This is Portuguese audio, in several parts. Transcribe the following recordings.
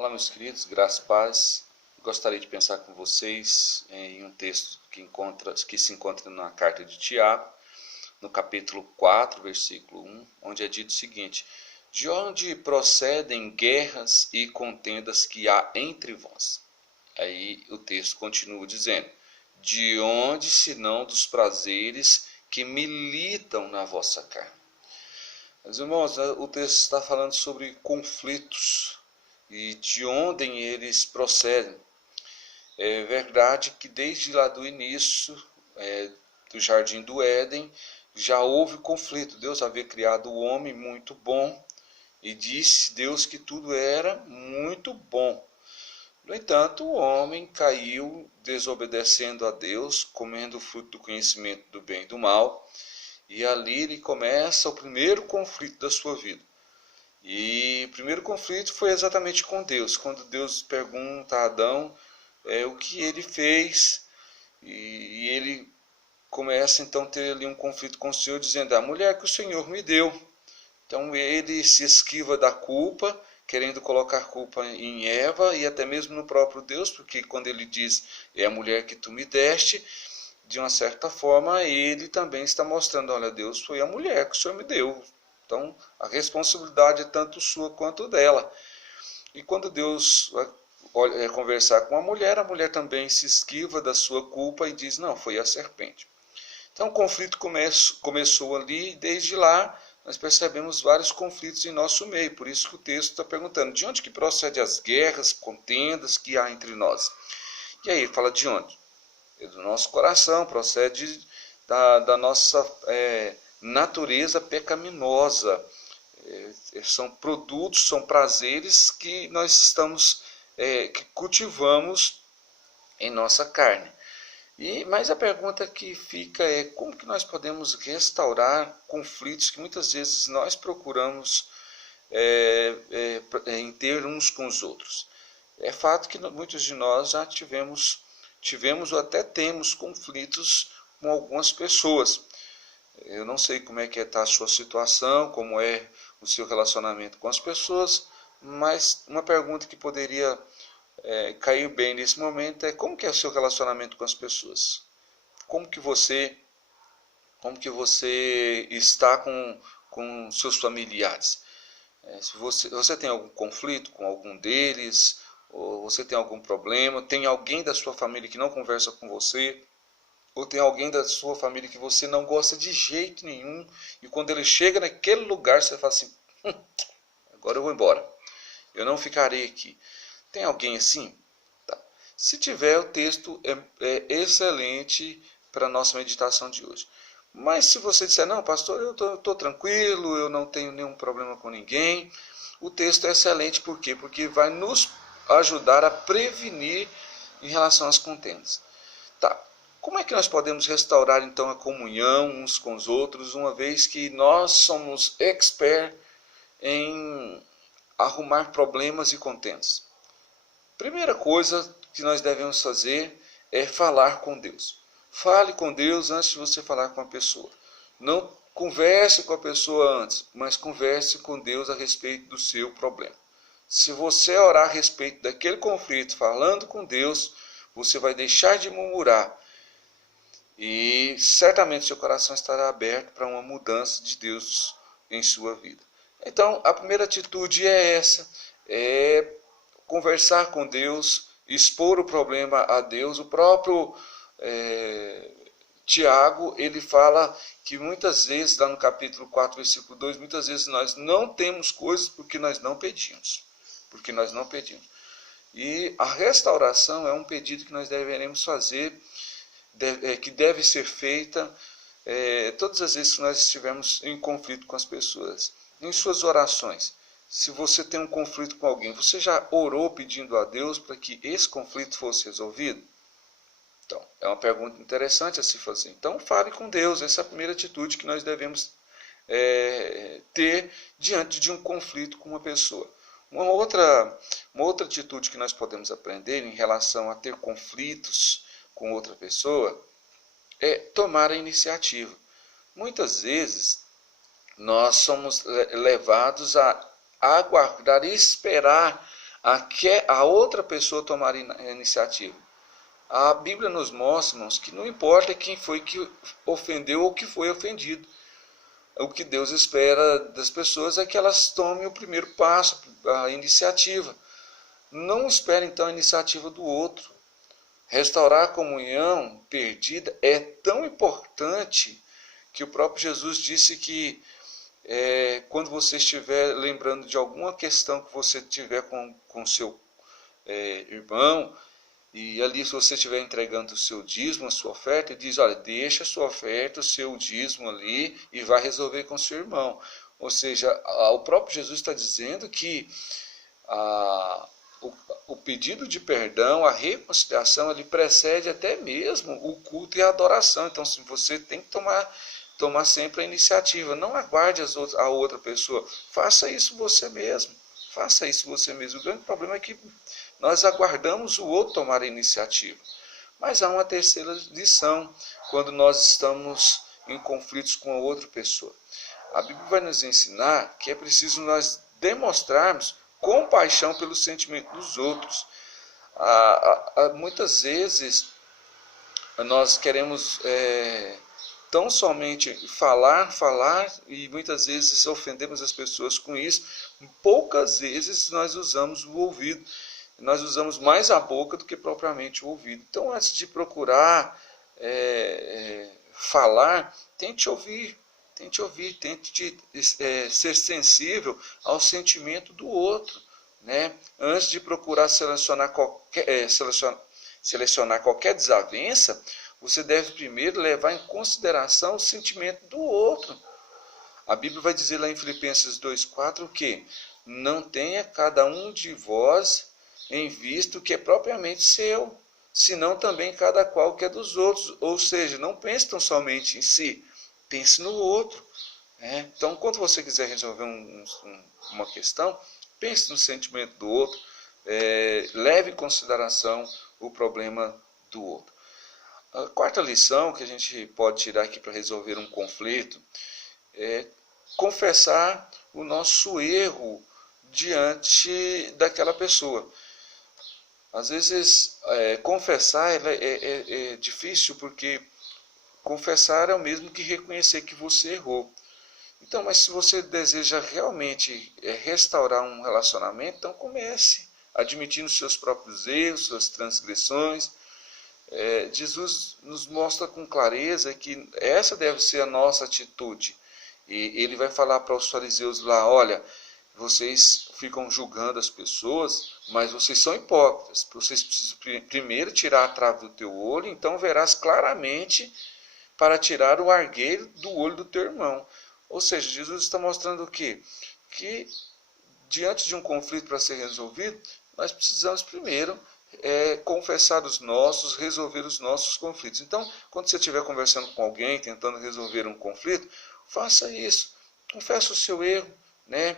Olá, meus queridos, graça e paz. Gostaria de pensar com vocês em um texto que se encontra na carta de Tiago, no capítulo 4, versículo 1, onde é dito o seguinte: de onde procedem guerras e contendas que há entre vós? Aí o texto continua dizendo: de onde, senão dos prazeres que militam na vossa carne? Meus irmãos, o texto está falando sobre conflitos e de onde eles procedem. É verdade que desde lá do início do Jardim do Éden já houve conflito. Deus havia criado o homem muito bom e disse Deus que tudo era muito bom. No entanto, o homem caiu desobedecendo a Deus, comendo o fruto do conhecimento do bem e do mal, e ali ele começa o primeiro conflito da sua vida. E o primeiro conflito foi exatamente com Deus, quando Deus pergunta a Adão o que ele fez, e ele começa então a ter ali um conflito com o Senhor, dizendo: a mulher que o Senhor me deu. Então ele se esquiva da culpa, querendo colocar culpa em Eva e até mesmo no próprio Deus, porque quando ele diz: é a mulher que tu me deste, de uma certa forma ele também está mostrando: olha, Deus, foi a mulher que o Senhor me deu. Então a responsabilidade é tanto sua quanto dela. E quando Deus vai conversar com a mulher também se esquiva da sua culpa e diz: não, foi a serpente. Então o conflito começou ali, e desde lá nós percebemos vários conflitos em nosso meio. Por isso que o texto está perguntando: de onde que procede as guerras, contendas que há entre nós? E aí ele fala de onde? É do nosso coração, procede da nossa natureza pecaminosa. São produtos, são prazeres que nós estamos, que cultivamos em nossa carne. Mas a pergunta que fica é: como que nós podemos restaurar conflitos que muitas vezes nós procuramos em ter uns com os outros? É fato que muitos de nós já tivemos ou até temos conflitos com algumas pessoas. Eu não sei como é que está a sua situação, como é o seu relacionamento com as pessoas, mas uma pergunta que poderia cair bem nesse momento é: como que é o seu relacionamento com as pessoas? Como que você está com seus familiares? Se você tem algum conflito com algum deles, ou você tem algum problema, tem alguém da sua família que não conversa com você, ou tem alguém da sua família que você não gosta de jeito nenhum, e quando ele chega naquele lugar você fala assim: agora eu vou embora, eu não ficarei aqui. Tem alguém assim? Tá. Se tiver, o texto é excelente para a nossa meditação de hoje. Mas se você disser: não, pastor, eu estou tranquilo, eu não tenho nenhum problema com ninguém, o texto é excelente. Por quê? Porque vai nos ajudar a prevenir em relação às contendas. Tá. Como é que nós podemos restaurar então a comunhão uns com os outros, uma vez que nós somos expert em arrumar problemas e contendas? Primeira coisa que nós devemos fazer é falar com Deus. Fale com Deus antes de você falar com a pessoa. Não converse com a pessoa antes, mas converse com Deus a respeito do seu problema. Se você orar a respeito daquele conflito falando com Deus, você vai deixar de murmurar e certamente seu coração estará aberto para uma mudança de Deus em sua vida. Então a primeira atitude é essa: é conversar com Deus, expor o problema a Deus. O próprio Tiago, ele fala que muitas vezes, lá no capítulo 4, versículo 2, muitas vezes nós não temos coisas porque nós não pedimos. E a restauração é um pedido que nós deveremos fazer, que deve ser feita todas as vezes que nós estivermos em conflito com as pessoas. Em suas orações, se você tem um conflito com alguém, você já orou pedindo a Deus para que esse conflito fosse resolvido? Então, é uma pergunta interessante a se fazer. Então, fale com Deus. Essa é a primeira atitude que nós devemos ter diante de um conflito com uma pessoa. Uma outra atitude que nós podemos aprender em relação a ter conflitos com outra pessoa é tomar a iniciativa. Muitas vezes nós somos levados a aguardar e esperar a outra pessoa tomar a iniciativa. A Bíblia nos mostra, irmãos, que não importa quem foi que ofendeu ou que foi ofendido. O que Deus espera das pessoas é que elas tomem o primeiro passo, a iniciativa. Não espere então a iniciativa do outro. Restaurar a comunhão perdida é tão importante que o próprio Jesus disse que quando você estiver lembrando de alguma questão que você tiver com seu irmão, e ali se você estiver entregando o seu dízimo, a sua oferta, ele diz, olha, deixa a sua oferta, o seu dízimo ali e vai resolver com seu irmão. Ou seja, o próprio Jesus está dizendo que o pedido de perdão, a reconciliação, ele precede até mesmo o culto e a adoração. Então, se você tem que tomar sempre a iniciativa, não aguarde a outra pessoa, faça isso você mesmo. Faça isso você mesmo. O grande problema é que nós aguardamos o outro tomar a iniciativa. Mas há uma terceira lição quando nós estamos em conflitos com a outra pessoa. A Bíblia vai nos ensinar que é preciso nós demonstrarmos compaixão pelo sentimento dos outros. Muitas vezes nós queremos tão somente falar, e muitas vezes ofendemos as pessoas com isso. Poucas vezes nós usamos o ouvido. Nós usamos mais a boca do que propriamente o ouvido. Então, antes de procurar falar, tente ouvir, tente ser sensível ao sentimento do outro, né? Antes de procurar selecionar qualquer desavença, você deve primeiro levar em consideração o sentimento do outro. A Bíblia vai dizer lá em Filipenses 2,4 que não tenha cada um de vós em vista o que é propriamente seu, senão também cada qual o que é dos outros. Ou seja, não pense tão somente em si, pense no outro. Então, quando você quiser resolver uma questão, pense no sentimento do outro, leve em consideração o problema do outro. A quarta lição que a gente pode tirar aqui para resolver um conflito é confessar o nosso erro diante daquela pessoa. Às vezes, confessar é difícil, porque confessar é o mesmo que reconhecer que você errou. Então, mas se você deseja realmente restaurar um relacionamento, então comece admitindo seus próprios erros, suas transgressões. Jesus nos mostra com clareza que essa deve ser a nossa atitude. E ele vai falar para os fariseus lá, olha, vocês ficam julgando as pessoas, mas vocês são hipócritas. Vocês precisam primeiro tirar a trave do teu olho, então verás claramente para tirar o argueiro do olho do teu irmão. Ou seja, Jesus está mostrando o quê? Que diante de um conflito para ser resolvido, nós precisamos primeiro confessar resolver os nossos conflitos. Então, quando você estiver conversando com alguém, tentando resolver um conflito, faça isso. Confessa o seu erro, né?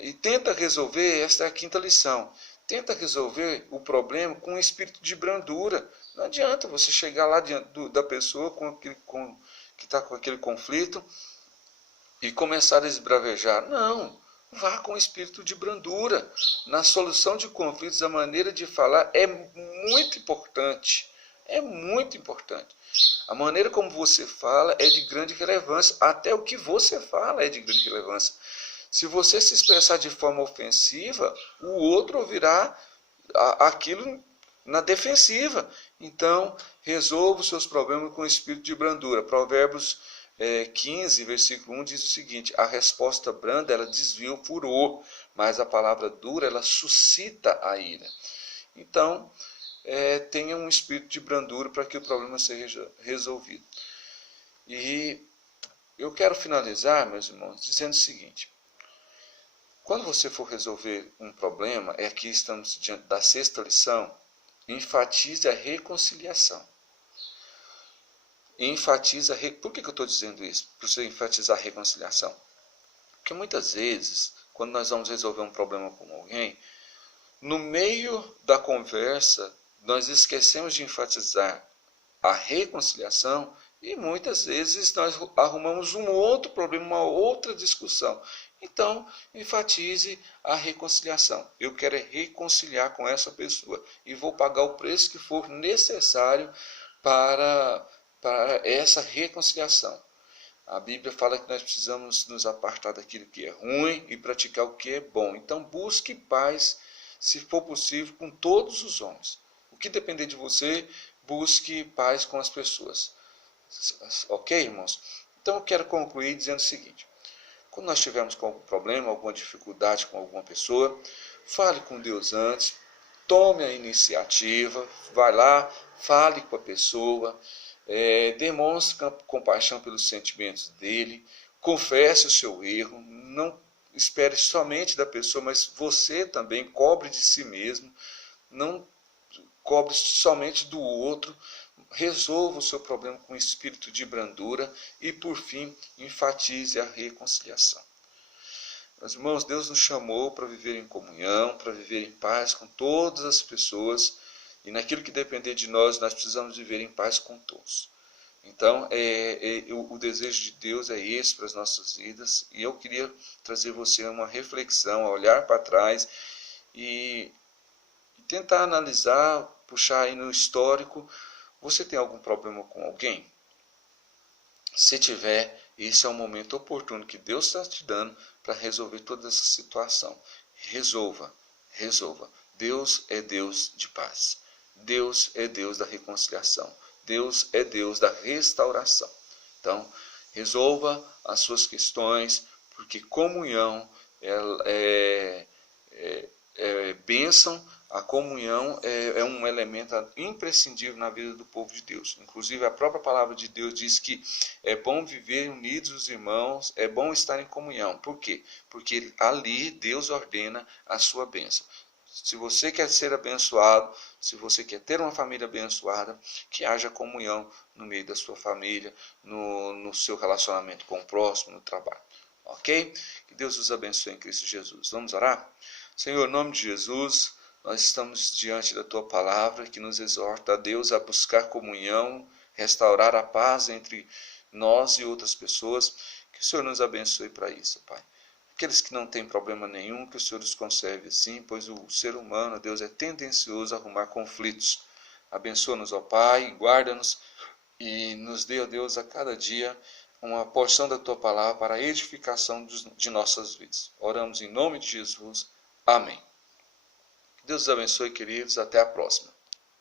E tenta resolver, esta é a quinta lição, tenta resolver o problema com um espírito de brandura. Não adianta você chegar lá diante da pessoa que está com aquele conflito e começar a esbravejar. Não, vá com espírito de brandura. Na solução de conflitos, a maneira de falar é muito importante. É muito importante. A maneira como você fala é de grande relevância. Até o que você fala é de grande relevância. Se você se expressar de forma ofensiva, o outro ouvirá aquilo na defensiva. Então, resolva os seus problemas com espírito de brandura. Provérbios 15, versículo 1 diz o seguinte: a resposta branda, ela desvia o furor, mas a palavra dura, ela suscita a ira. Então, tenha um espírito de brandura para que o problema seja resolvido. E eu quero finalizar, meus irmãos, dizendo o seguinte: quando você for resolver um problema, aqui estamos diante da sexta lição, enfatize a reconciliação. Por que eu estou dizendo isso? Para você enfatizar a reconciliação. Porque muitas vezes, quando nós vamos resolver um problema com alguém, no meio da conversa, nós esquecemos de enfatizar a reconciliação E muitas vezes nós arrumamos um outro problema, uma outra discussão. Então, enfatize a reconciliação. Eu quero reconciliar com essa pessoa e vou pagar o preço que for necessário para essa reconciliação. A Bíblia fala que nós precisamos nos apartar daquilo que é ruim e praticar o que é bom. Então, busque paz, se for possível, com todos os homens. O que depender de você, busque paz com as pessoas. Ok, irmãos? Então, eu quero concluir dizendo o seguinte. Quando nós tivermos com algum problema, alguma dificuldade com alguma pessoa, fale com Deus antes, tome a iniciativa, vai lá, fale com a pessoa, demonstre compaixão pelos sentimentos dele, confesse o seu erro, não espere somente da pessoa, mas você também cobre de si mesmo, não cobre somente do outro, resolva o seu problema com espírito de brandura e, por fim, enfatize a reconciliação. Meus irmãos, Deus nos chamou para viver em comunhão, para viver em paz com todas as pessoas, e naquilo que depender de nós, nós precisamos viver em paz com todos. Então, o desejo de Deus é esse para as nossas vidas, e eu queria trazer você uma reflexão, a olhar para trás e tentar analisar, puxar aí no histórico. Você tem algum problema com alguém? Se tiver, esse é o momento oportuno que Deus está te dando para resolver toda essa situação. Resolva, resolva. Deus é Deus de paz. Deus é Deus da reconciliação. Deus é Deus da restauração. Então, resolva as suas questões, porque comunhão é bênção. A comunhão é um elemento imprescindível na vida do povo de Deus. Inclusive, a própria palavra de Deus diz que é bom viver unidos os irmãos, é bom estar em comunhão. Por quê? Porque ali Deus ordena a sua bênção. Se você quer ser abençoado, se você quer ter uma família abençoada, que haja comunhão no meio da sua família, no seu relacionamento com o próximo, no trabalho. Ok? Que Deus os abençoe em Cristo Jesus. Vamos orar? Senhor, em nome de Jesus, nós estamos diante da Tua palavra que nos exorta a Deus a buscar comunhão, restaurar a paz entre nós e outras pessoas. Que o Senhor nos abençoe para isso, Pai. Aqueles que não têm problema nenhum, que o Senhor os conserve assim, pois o ser humano, Deus, é tendencioso a arrumar conflitos. Abençoa-nos, ó Pai, guarda-nos e nos dê, ó Deus, a cada dia uma porção da Tua palavra para a edificação de nossas vidas. Oramos em nome de Jesus. Amém. Deus os abençoe, queridos. Até a próxima.